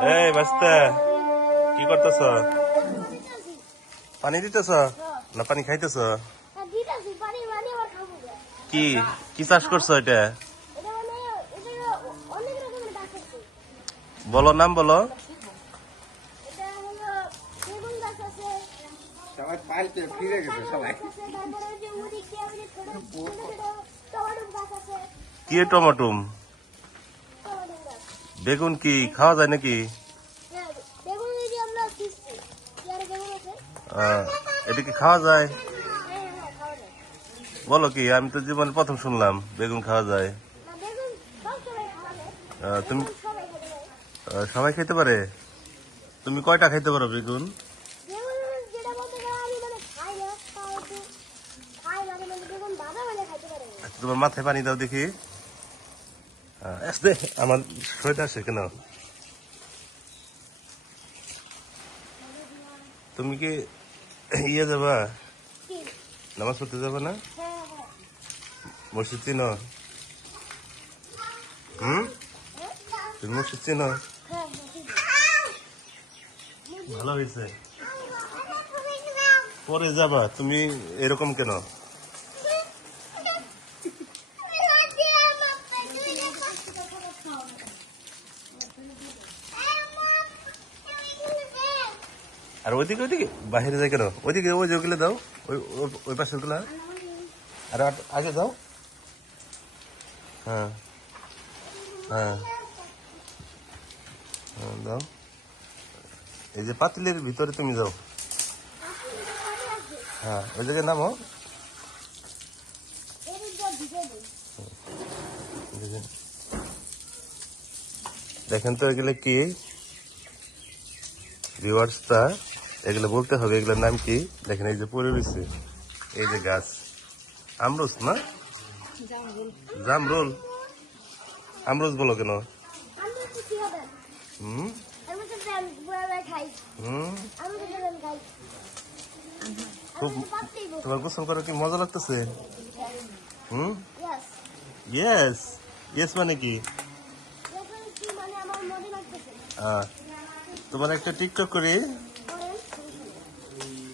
এই বাস্তা কি করতেছ? পানি দিতেছ না পানি খাইতেছ? কি কি চাষ করছো এটা? বলো নাম বলো। কি টমাটুম? বেগুন কি খাওয়া যায় নাকি? এটা কি খাওয়া যায়? বলো কি, আমি তো জীবনে প্রথম শুনলাম বেগুন খাওয়া যায়। তুমি সবাই খাইতে পারে? তুমি কয়টা খাইতে পারো বেগুন? তোমার মাথায় পানি দাও দেখি। আমার শরীরটা আসে কেন? তুমি কি ইয়ে যাবা, নামাজ পড়তে যাবে না? মসজিদ চিনো? তুমি মসজিদ চিনো? ভালো হয়েছে, পরে যাবা। তুমি এরকম কেন? আর ওইদিকে ওইদিকে বাহিরে যায় কেন? ওইদিকে ওই যে ওগুলো দাও, ওই পাশে ওগুলা। আর আগে যাও। হ্যাঁ হ্যাঁ দাও। এই যে পাতিলের ভিতরে তুমি যাও। হ্যাঁ ওই জায়গায় নামো। দেখেন তো এগুলো কি ভিউয়ার্সটা, এগুলো বলতে হবে এগুলোর নাম কি। দেখেন এই যে পড়ে রয়েছে, এই যে গাছ আমরুজ না জামরুল? আমরুজ বলো কেন? খুব তোমার গোসল করে কি মজা লাগতেছে? ইয়েস ইয়েস মানে কি? তোমার একটা টিকটক করি,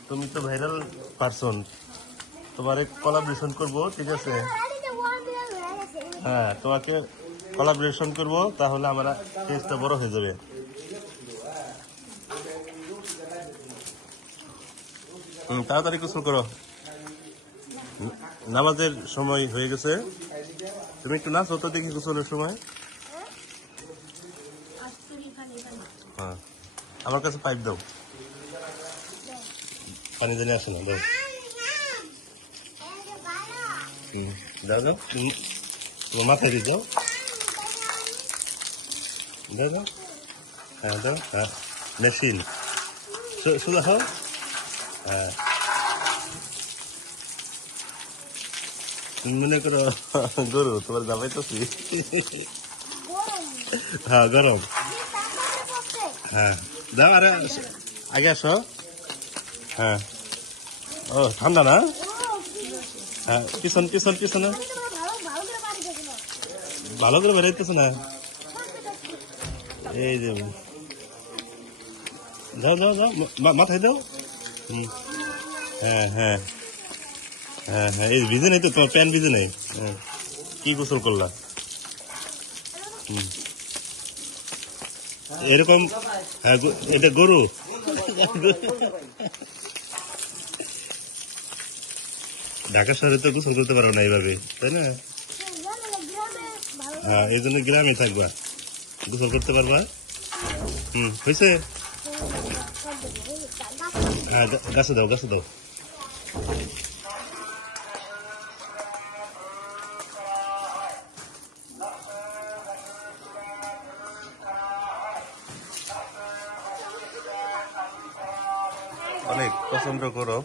তুমি তো ভাইরাল পারসন, তোমার কোলাবরেশন করবো, ঠিক আছে? হ্যাঁ তোমাকে কোলাবরেশন করবো, তাহলে আমরা পেজটা বড় হয়ে যাবে। তাড়াতাড়ি গোসল করো, নামাজের সময় হয়ে গেছে। তুমি একটু নাচো তো দেখি গোসলের সময়। হ্যাঁ আমার কাছে পাইপ দাও, পানি দিলে আসে না। দাও দাও দাও, তোমার মাথায় দিয়ে যাও। দাও দাও, হ্যাঁ দাও। হ্যাঁ মেশিন শুধু খাও। হ্যাঁ মনে করো গরু তোমার দাবাইতেছি। হ্যাঁ গরম। হ্যাঁ দাও, আরে আগে আসো। হ্যাঁ ও ঠান্ডা না? হ্যাঁ পিছন পিছন পিছনে ভালো করে বেরোইতেছে না। এই যে যাও যাও যাও, মাথায় দাও। হ্যাঁ হ্যাঁ হ্যাঁ হ্যাঁ এই ভিজে নেই তো, তোমার প্যান্ট ভিজে নেই? কি গোসল করলা? এরকম এটা গরু। ঢাকা শহরে তো গোসল করতে পারো না এইভাবে, তাই না? হ্যাঁ এই জন্য গ্রামে থাকবা, গোসল করতে পারবা। হয়েছে। হ্যাঁ গাছে দাও গাছে দাও। অনেক পছন্দ করো।